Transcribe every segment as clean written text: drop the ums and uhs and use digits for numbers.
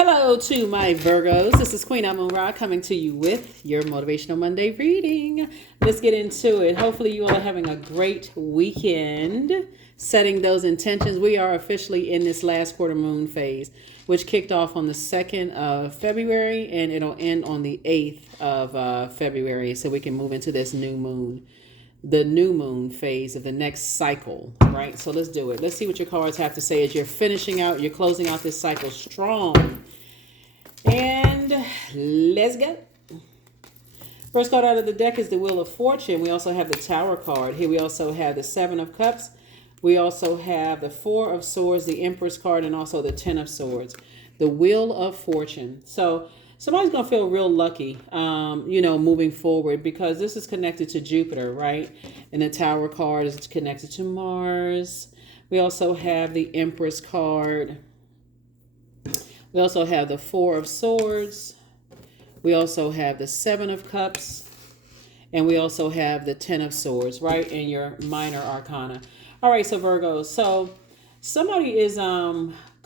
Hello to my Virgos. This is Queen Amun Ra coming to you with your Motivational Monday reading. Let's get into it. Hopefully you all are having a great weekend, setting those intentions. We are officially in this last quarter moon phase, which kicked off on the 2nd of February, and it'll end on the 8th of February, so we can move into this new moon, the new moon phase of the next cycle, right? So let's do it. Let's see what your cards have to say as you're you're closing out this cycle strong. And let's go. First card out of the deck is the Wheel of Fortune. We also have the Tower card. Here we also have the Seven of Cups. We also have the Four of Swords, the Empress card, and also the Ten of Swords. The Wheel of Fortune. So somebody's going to feel real lucky, moving forward, because this is connected to Jupiter, right? And the Tower card is connected to Mars. We also have the Empress card. We also have the Four of Swords. We also have the Seven of Cups. And we also have the Ten of Swords, right? In your minor arcana. All right, so Virgos. So somebody is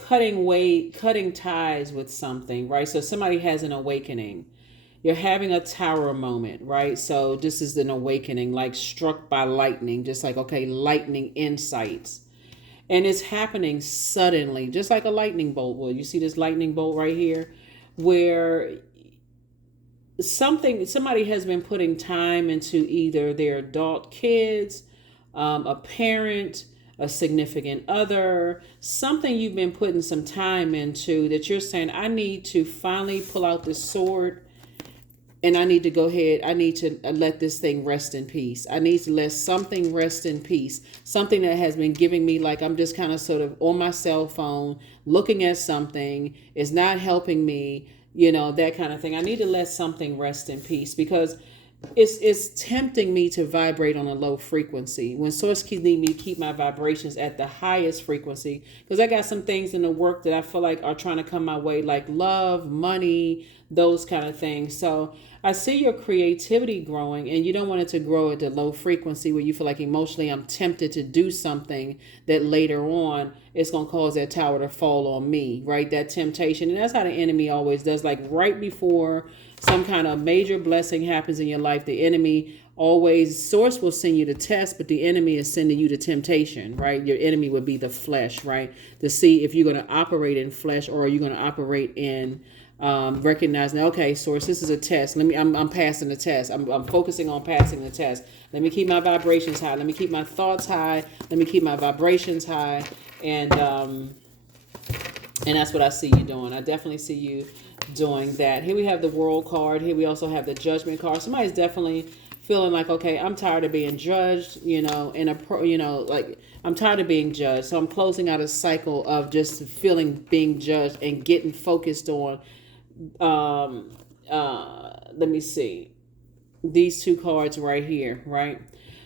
cutting ties with something, right? So somebody has an awakening. You're having a tower moment, right? So this is an awakening, like struck by lightning, just like, okay, lightning insights. And it's happening suddenly, just like a lightning bolt will. You see this lightning bolt right here, where somebody has been putting time into either their adult kids, a parent, a significant other, something you've been putting some time into that you're saying, I need to finally pull out this sword and I need to go ahead. I need to let this thing rest in peace. I need to let something rest in peace. Something that has been giving me, like, I'm just kind of sort of on my cell phone, looking at something, is not helping me, that kind of thing. I need to let something rest in peace because it's tempting me to vibrate on a low frequency when source need me to keep my vibrations at the highest frequency, because I got some things in the work that I feel like are trying to come my way, like love, money, those kind of things. So I see your creativity growing, and you don't want it to grow at the low frequency where you feel like emotionally I'm tempted to do something that later on it's going to cause that tower to fall on me, right? That temptation. And that's how the enemy always does. Like right before some kind of major blessing happens in your life, the enemy always, source will send you to test, but the enemy is sending you to temptation, right? Your enemy would be the flesh, right? To see if you're going to operate in flesh or are you going to operate in recognizing, okay, source, this is a test. I'm passing the test. I'm focusing on passing the test. Let me keep my vibrations high. Let me keep my thoughts high. Let me keep my vibrations high. And that's what I see you doing. I definitely see you doing that. Here we have the World card. Here we also have the Judgment card. Somebody's definitely feeling like, okay, I'm tired of being judged, like I'm tired of being judged. So I'm closing out a cycle of just being judged and getting focused on, let me see, these two cards right here, right?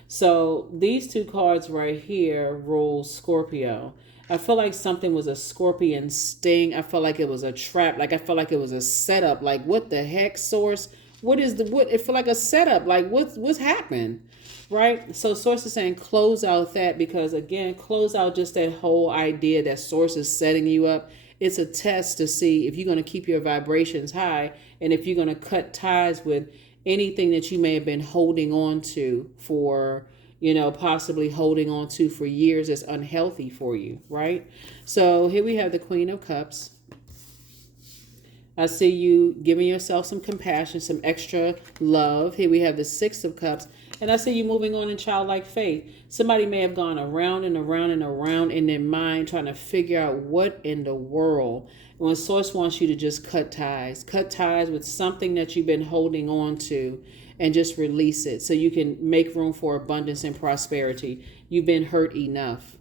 So these two cards right here rule Scorpio. I feel like something was a scorpion sting. I felt like it was a trap. Like I felt like it was a setup. Like what the heck, source? What it feel like a setup? Like what's happened? Right? So source is saying close out that, because again, close out just that whole idea that source is setting you up. It's a test to see if you're going to keep your vibrations high and if you're going to cut ties with anything that you may have been holding on to for, possibly holding on to for years that's unhealthy for you, right? So here we have the Queen of Cups. I see you giving yourself some compassion, some extra love. Here we have the Six of Cups. And I see you moving on in childlike faith. Somebody may have gone around and around and around in their mind trying to figure out what in the world. And when source wants you to just cut ties with something that you've been holding on to and just release it so you can make room for abundance and prosperity. You've been hurt enough.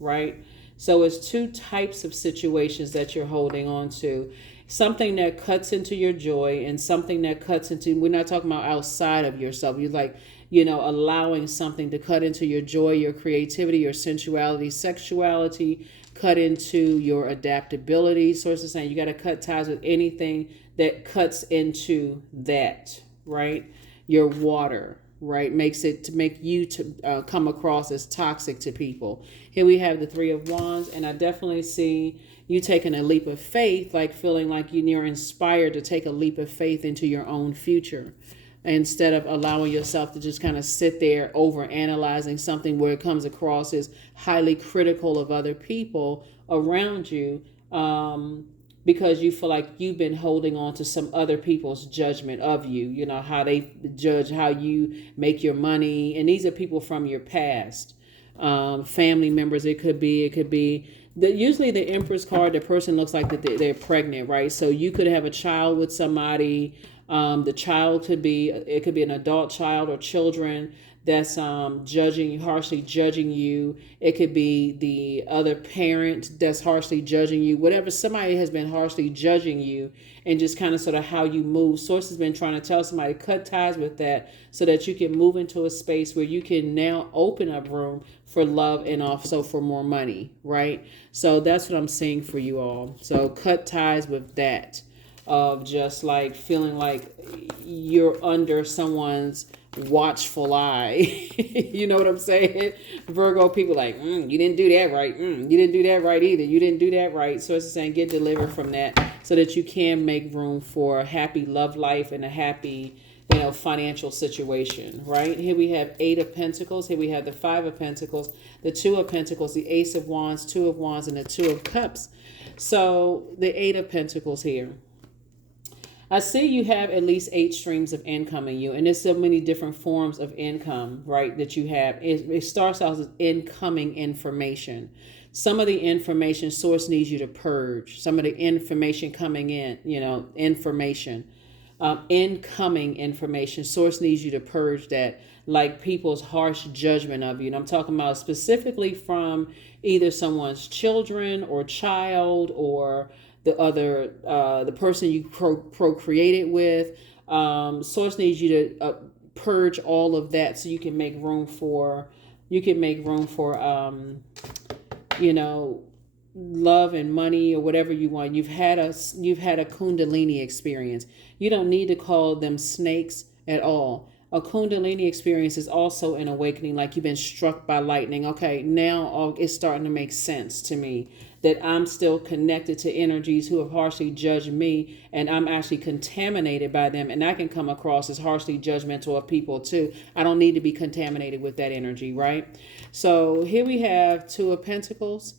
Right? So it's two types of situations that you're holding on to. Something that cuts into your joy and something that cuts into, we're not talking about outside of yourself. You're like, allowing something to cut into your joy, your creativity, your sensuality, sexuality, cut into your adaptability. Source is saying you got to cut ties with anything that cuts into that, right? Your water, right? Makes it to make you to come across as toxic to people. Here we have the Three of Wands, and I definitely see you taking a leap of faith, like feeling like you're inspired to take a leap of faith into your own future, instead of allowing yourself to just kind of sit there over analyzing something where it comes across as highly critical of other people around you, because you feel like you've been holding on to some other people's judgment of you, how they judge how you make your money. And these are people from your past, family members. It could be usually the Empress card, the person looks like that they're pregnant, right? So you could have a child with somebody. The child could be an adult child or children that's harshly judging you. It could be the other parent that's harshly judging you. Whatever, somebody has been harshly judging you, and just kind of sort of how you move. Source has been trying to tell somebody, cut ties with that so that you can move into a space where you can now open up room for love and also for more money, right? So that's what I'm seeing for you all. So cut ties with that, of just like feeling like you're under someone's watchful eye. You know what I'm saying? Virgo people like, you didn't do that right. You didn't do that right either. You didn't do that right. So it's saying get delivered from that so that you can make room for a happy love life and a happy, financial situation, right? Here we have 8 of Pentacles. Here we have the 5 of Pentacles, the 2 of Pentacles, the Ace of Wands, 2 of Wands, and the 2 of Cups. So the 8 of Pentacles here. I see you have at least 8 streams of income in you, and there's so many different forms of income, right, that you have. It starts out as incoming information. Some of the information source needs you to purge. Some of the information coming in, information. Incoming information, source needs you to purge that, like people's harsh judgment of you. And I'm talking about specifically from either someone's children or child, or the person you procreated with. Source needs you to purge all of that so you can make room for love and money or whatever you want. You've had a Kundalini experience. You don't need to call them snakes at all. A Kundalini experience is also an awakening, like you've been struck by lightning. Okay, now it's starting to make sense to me that I'm still connected to energies who have harshly judged me, and I'm actually contaminated by them, and I can come across as harshly judgmental of people too. I don't need to be contaminated with that energy, right? So here we have 2 of Pentacles.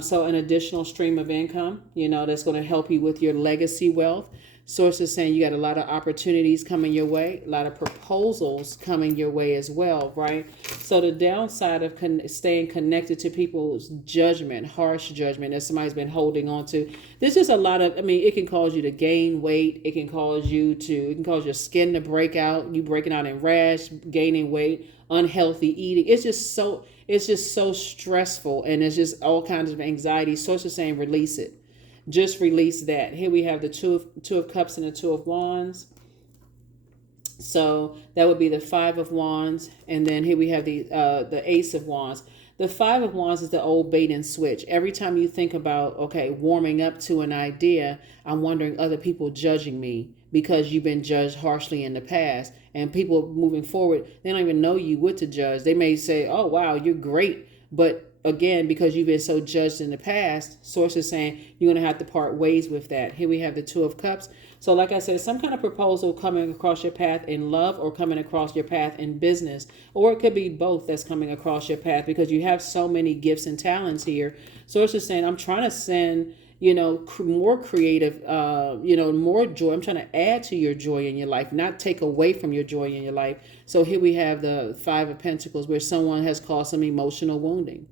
So an additional stream of income, that's going to help you with your legacy wealth. Source is saying you got a lot of opportunities coming your way, a lot of proposals coming your way as well, right? So the downside of staying connected to people's judgment, harsh judgment that somebody's been holding on to, there's just a lot of, it can cause you to gain weight. It can cause your skin to break out, you breaking out in rash, gaining weight, unhealthy eating. It's just so stressful, and it's just all kinds of anxiety. Source is saying release it. Just release that. Here we have the two of Cups and the 2 of Wands. So that would be the 5 of Wands. And then here we have the Ace of Wands. The 5 of Wands is the old bait and switch. Every time you think about, warming up to an idea, I'm wondering other people judging me because you've been judged harshly in the past. And people moving forward, they don't even know you what to judge. They may say, oh, wow, you're great. But again, because you've been so judged in the past, source is saying you're going to have to part ways with that. Here we have the 2 of Cups. So like I said, some kind of proposal coming across your path in love, or coming across your path in business, or it could be both that's coming across your path, because you have so many gifts and talents here. Source is saying, I'm trying to send, more creative, more joy. I'm trying to add to your joy in your life, not take away from your joy in your life. So here we have the 5 of Pentacles, where someone has caused some emotional wounding.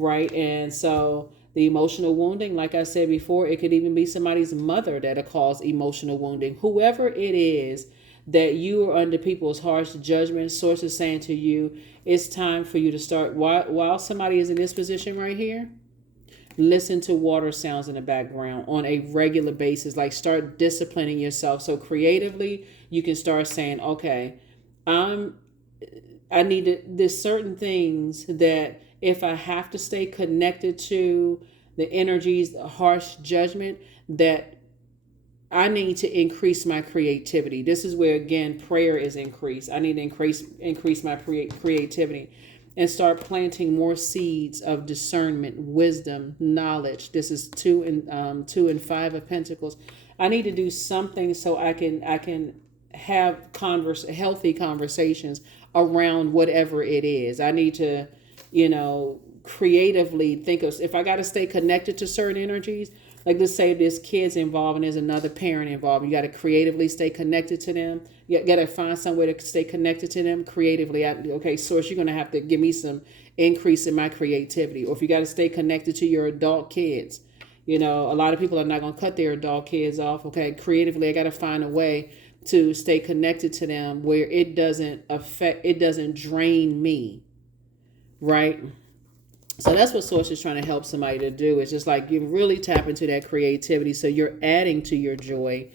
Right. And so the emotional wounding, like I said before, it could even be somebody's mother that'll cause emotional wounding. Whoever it is that you are under people's harsh judgment, source is saying to you, it's time for you to start. While somebody is in this position right here, listen to water sounds in the background on a regular basis. Like, start disciplining yourself. So creatively, you can start saying, okay, I need to, there's certain things that, if I have to stay connected to the energies, the harsh judgment, that I need to increase my creativity. This is where, again, prayer is increased. I need to increase my creativity. and start planting more seeds of discernment, wisdom, knowledge. This is 2 and 5 of Pentacles. I need to do something so I can have healthy conversations around whatever it is. I need to, creatively think of, if I got to stay connected to certain energies, like let's say there's kids involved and there's another parent involved. You got to creatively stay connected to them. You got to find some way to stay connected to them creatively. Okay, Source, you're going to have to give me some increase in my creativity. Or if you got to stay connected to your adult kids, a lot of people are not going to cut their adult kids off. Okay, creatively, I got to find a way to stay connected to them where it doesn't drain me, right? So that's what Source is trying to help somebody to do. It's just like you really tap into that creativity so you're adding to your joy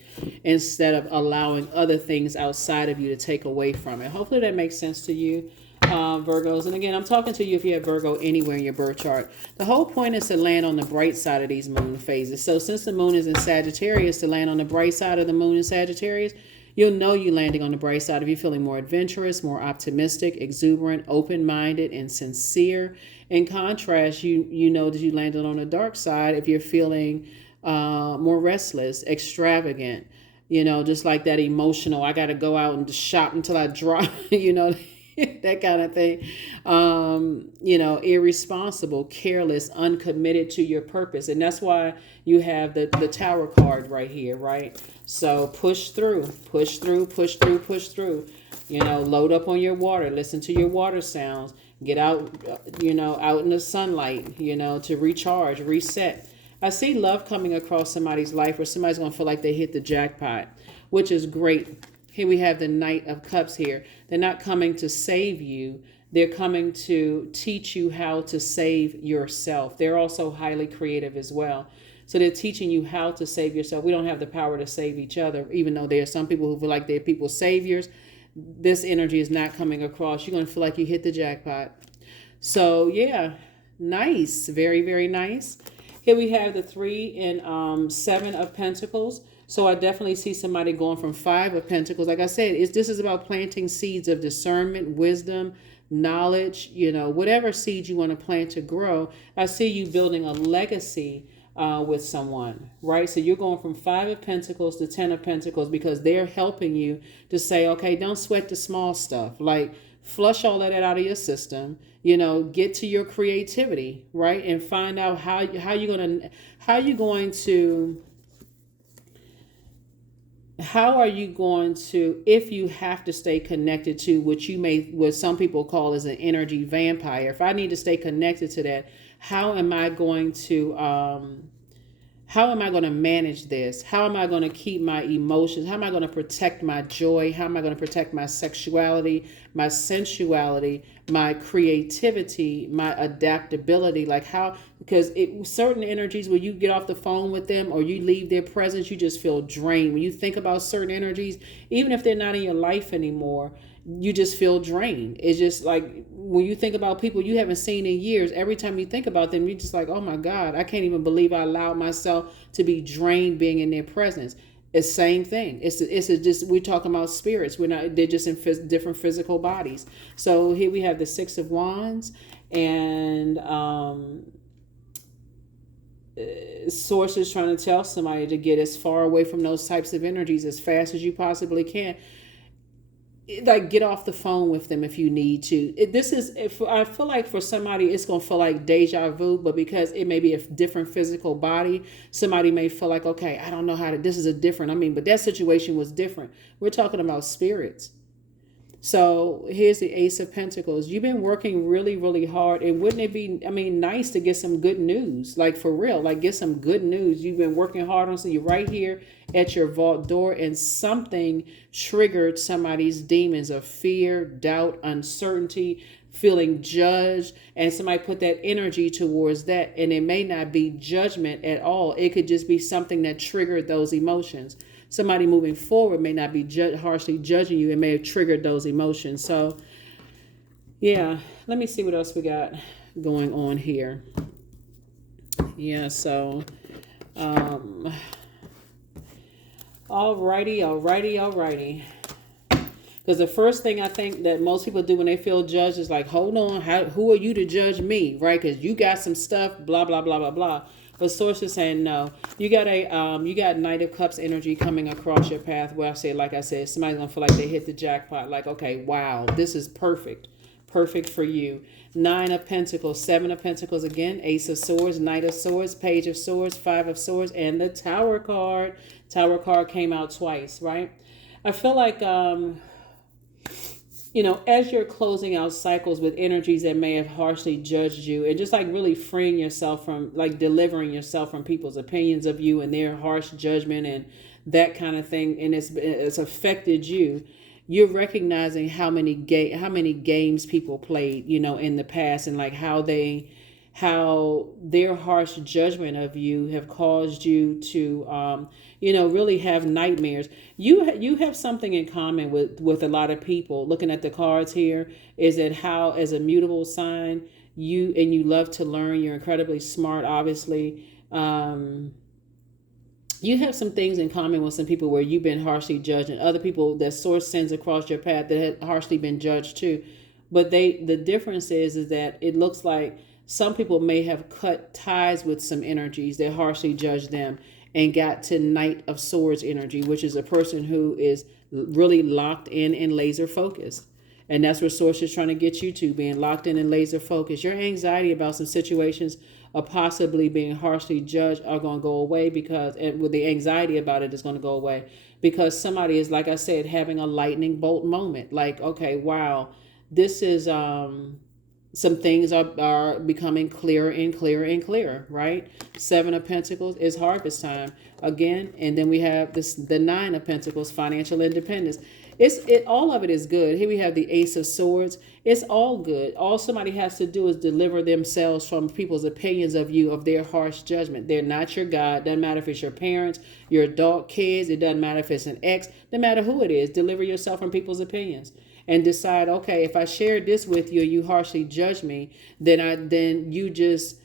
instead of allowing other things outside of you to take away from it. Hopefully that makes sense to you, Virgos. And again, I'm talking to you if you have Virgo anywhere in your birth chart. The whole point is to land on the bright side of these moon phases. So since the moon is in Sagittarius, to land on the bright side of the moon in Sagittarius, you'll know you're landing on the bright side if you're feeling more adventurous, more optimistic, exuberant, open-minded, and sincere. In contrast, you know that you landed on the dark side if you're feeling more restless, extravagant, just like that emotional, I got to go out and shop until I drop, that kind of thing. Irresponsible, careless, uncommitted to your purpose. And that's why you have the Tower card right here, right? So push through, push through, push through, push through. Load up on your water, listen to your water sounds, get out, out in the sunlight, to recharge, reset. I see love coming across somebody's life where somebody's going to feel like they hit the jackpot, which is great. Here we have the Knight of Cups here. They're not coming to save you. They're coming to teach you how to save yourself. They're also highly creative as well. So they're teaching you how to save yourself. We don't have the power to save each other, even though there are some people who feel like they're people's saviors. This energy is not coming across. You're going to feel like you hit the jackpot. So yeah, nice. Very, very nice. Here we have the 3 and 7 of Pentacles. So I definitely see somebody going from 5 of Pentacles. Like I said, this is about planting seeds of discernment, wisdom, knowledge, whatever seeds you want to plant to grow. I see you building a legacy with someone, right? So you're going from 5 of Pentacles to 10 of Pentacles because they're helping you to say, okay, don't sweat the small stuff. Like flush all of that out of your system, get to your creativity, right? And find out how you're going to, if you have to stay connected to what some people call as an energy vampire, if I need to stay connected to that, how am I going to manage this? How am I going to keep my emotions? How am I going to protect my joy? How am I going to protect my sexuality, my sensuality, my creativity, my adaptability? Because certain energies, when you get off the phone with them or you leave their presence, you just feel drained. When you think about certain energies, even if they're not in your life anymore, you just feel drained. It's just like when you think about people you haven't seen in years, every time you think about them, you're just like, oh my God, I can't even believe I allowed myself to be drained being in their presence. It's the same thing. Just we're talking about spirits. They're just in different physical bodies. So here we have the 6 of Wands, and Source is trying to tell somebody to get as far away from those types of energies as fast as you possibly can. Like get off the phone with them if you need to. I feel like for somebody it's going to feel like deja vu, but because it may be a different physical body, somebody may feel like, okay, I don't know this is but that situation was different. We're talking about spirits. So here's the Ace of Pentacles. You've been working really, really hard. And wouldn't it be, nice to get some good news? Like for real, like get some good news. You've been working hard on something. You're right here at your vault door and something triggered somebody's demons of fear, doubt, uncertainty, feeling judged. And somebody put that energy towards that. And it may not be judgment at all. It could just be something that triggered those emotions. Somebody moving forward may not be harshly judging you. It may have triggered those emotions. So, yeah, let me see what else we got going on here. Yeah, so, alrighty. Because the first thing I think that most people do when they feel judged is like, hold on, who are you to judge me, right? Because you got some stuff, blah blah blah blah blah. But Source is saying no. You got you got Knight of Cups energy coming across your path. Where I say, like I said, somebody's gonna feel like they hit the jackpot. Like, okay, wow, this is perfect, perfect for you. Nine of Pentacles, Seven of Pentacles again, Ace of Swords, Knight of Swords, Page of Swords, Five of Swords, and the Tower card. Tower card came out twice, right? I feel like as you're closing out cycles with energies that may have harshly judged you, and just like really freeing yourself from, like, delivering yourself from people's opinions of you and their harsh judgment and that kind of thing, and it's affected you. You're recognizing how many games people played, in the past, and like how their harsh judgment of you have caused you to really have nightmares. You have something in common with a lot of people. Looking at the cards here, is that how, as a mutable sign, you love to learn. You're incredibly smart, obviously. You have some things in common with some people where you've been harshly judged, and other people that Source sends across your path that have harshly been judged too. But the difference is that it looks like some people may have cut ties with some energies that harshly judged them and got to Knight of Swords energy, which is a person who is really locked in and laser focused. And that's what Source is trying to get you to, being locked in and laser focused. Your anxiety about some situations of possibly being harshly judged are going to go away, and with the anxiety about it is going to go away because somebody is, like I said, having a lightning bolt moment. Like, okay, wow, this is some things are becoming clearer and clearer and clearer, right? Seven of Pentacles is harvest time again, and then we have the Nine of Pentacles, financial independence. All of it is good. Here we have the Ace of Swords. It's all good. All somebody has to do is deliver themselves from people's opinions of you, of their harsh judgment. They're not your God. Doesn't matter if it's your parents, your adult kids. It doesn't matter if it's an ex. Doesn't matter who it is. Deliver yourself from people's opinions and decide, okay, if I shared this with you, you harshly judge me, then you just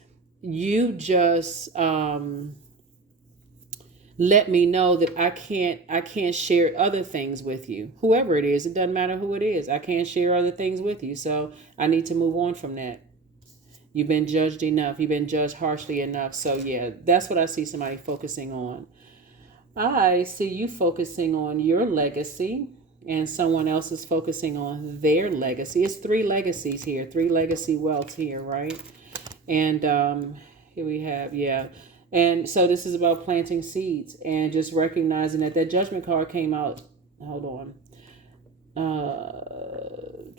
let me know that I can't share other things with you. Whoever it is, it doesn't matter who it is. I can't share other things with you. So I need to move on from that. You've been judged enough. You've been judged harshly enough. So yeah, that's what I see somebody focusing on. I see you focusing on your legacy, and someone else is focusing on their legacy. It's three legacies here, three legacy wealth here, right? And here we have, yeah. And so this is about planting seeds and just recognizing that Judgment card came out. Hold on.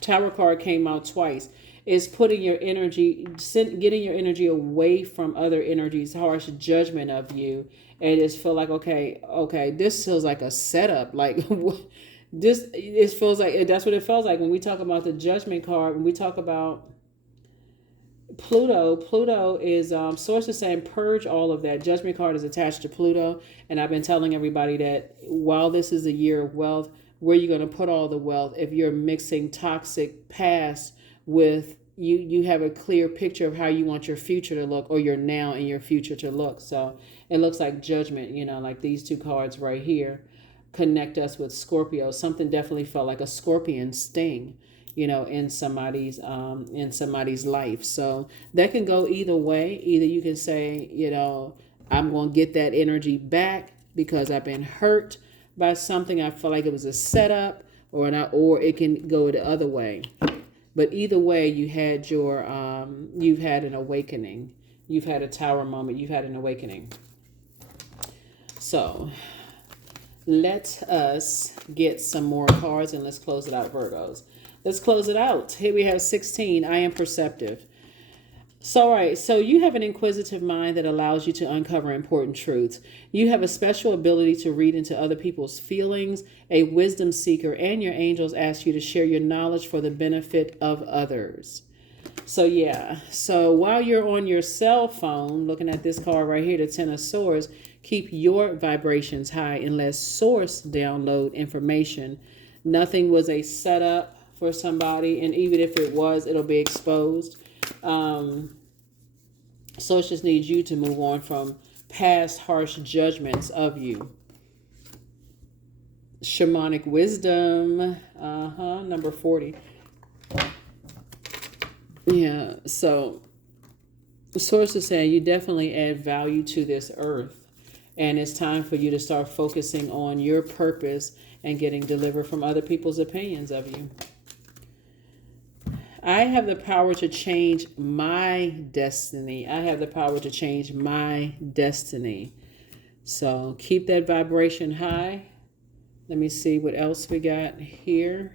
Tower card came out twice. Is putting your energy, getting your energy away from other energies, harsh judgment of you, and just feel like, okay, this feels like a setup. Like it feels like, that's what it feels like when we talk about the Judgment card. When we talk about Pluto is Source is saying purge all of that. Judgment card is attached to Pluto, and I've been telling everybody that while this is a year of wealth, where you're going to put all the wealth, if you're mixing toxic past with you have a clear picture of how you want your future to look, or your now and your future to look. So it looks like Judgment, like these two cards right here connect us with Scorpio. Something definitely felt like a scorpion sting, in somebody's life. So that can go either way. Either you can say, I'm going to get that energy back because I've been hurt by something. I feel like it was a setup, or it can go the other way. But either way, you've had an awakening. You've had a tower moment. You've had an awakening. So let us get some more cards and let's close it out, Virgos. Let's close it out. Here we have 16. I am perceptive. So, all right. So you have an inquisitive mind that allows you to uncover important truths. You have a special ability to read into other people's feelings, a wisdom seeker, and your angels ask you to share your knowledge for the benefit of others. So, yeah. So while you're on your cell phone, looking at this card right here, the Ten of Swords, keep your vibrations high and let Source download information. Nothing was a setup for somebody, and even if it was, it'll be exposed. Source just needs you to move on from past harsh judgments of you. Shamanic wisdom. Number 40. Yeah, so the source is saying you definitely add value to this earth. And it's time for you to start focusing on your purpose and getting delivered from other people's opinions of you. I have the power to change my destiny. I have the power to change my destiny. So keep that vibration high. Let me see what else we got here.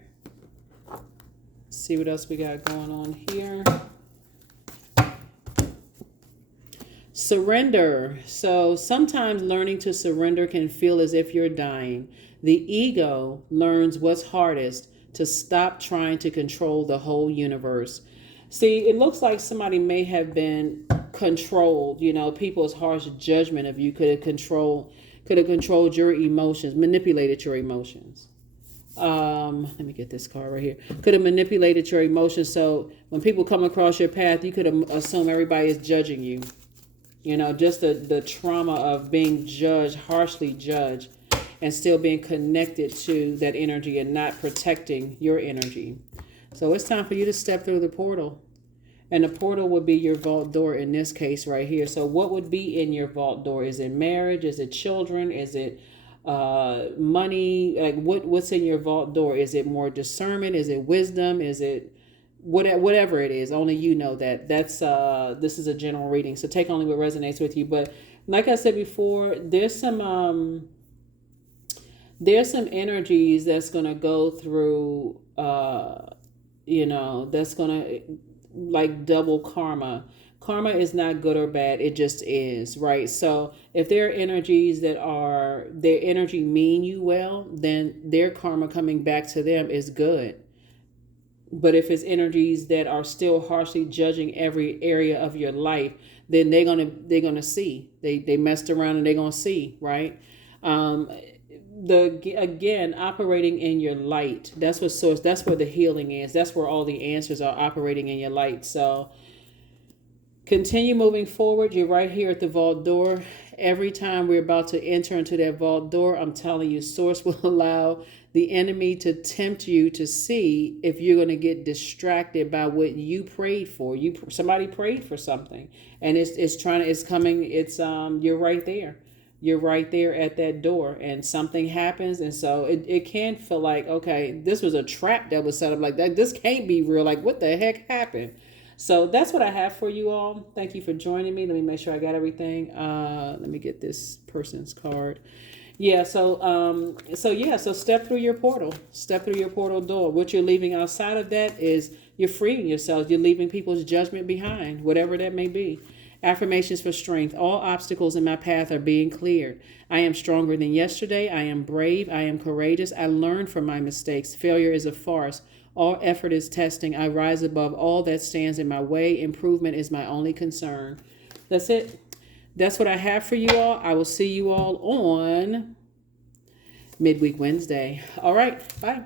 See what else we got going on here. Surrender. So sometimes learning to surrender can feel as if you're dying. The ego learns what's hardest: to stop trying to control the whole universe. See, it looks like somebody may have been controlled. You know, people's harsh judgment of you could have controlled your emotions, manipulated your emotions. Let me get this card right here. Could have manipulated your emotions. So when people come across your path, you could assume everybody is judging you. You know, just the trauma of being judged, harshly judged, and still being connected to that energy and not protecting your energy. So it's time for you to step through the portal. And the portal would be your vault door in this case right here. So what would be in your vault door? Is it marriage? Is it children? Is it money? Like what's in your vault door? Is it more discernment? Is it wisdom? Is it whatever it is? Only you know that. That's this is a general reading, so take only what resonates with you. But like I said before, there's some energies that's gonna go through that's gonna like double karma. Karma is not good or bad, it just is, right? So if there are energies that are their energy mean you well, then their karma coming back to them is good. But if it's energies that are still harshly judging every area of your life, then they're gonna see. They messed around and they're gonna see, right? Again, operating in your light. That's where the healing is. That's where all the answers are, operating in your light. So continue moving forward. You're right here at the vault door. Every time we're about to enter into that vault door, I'm telling you, Source will allow the enemy to tempt you to see if you're going to get distracted by what you prayed for. Somebody prayed for something, and you're right there. You're right there at that door, and something happens, and so it can feel like, okay, this was a trap that was set up like that. This can't be real. Like, what the heck happened? So that's what I have for you all. Thank you for joining me. Let me make sure I got everything. Let me get this person's card. Yeah, so step through your portal. Step through your portal door. What you're leaving outside of that is you're freeing yourself. You're leaving people's judgment behind, whatever that may be. Affirmations for strength. All obstacles in my path are being cleared. I am stronger than yesterday. I am brave. I am courageous. I learn from my mistakes. Failure is a farce. All effort is testing. I rise above all that stands in my way. Improvement is my only concern. That's it. That's what I have for you all. I will see you all on Midweek Wednesday. All right. Bye.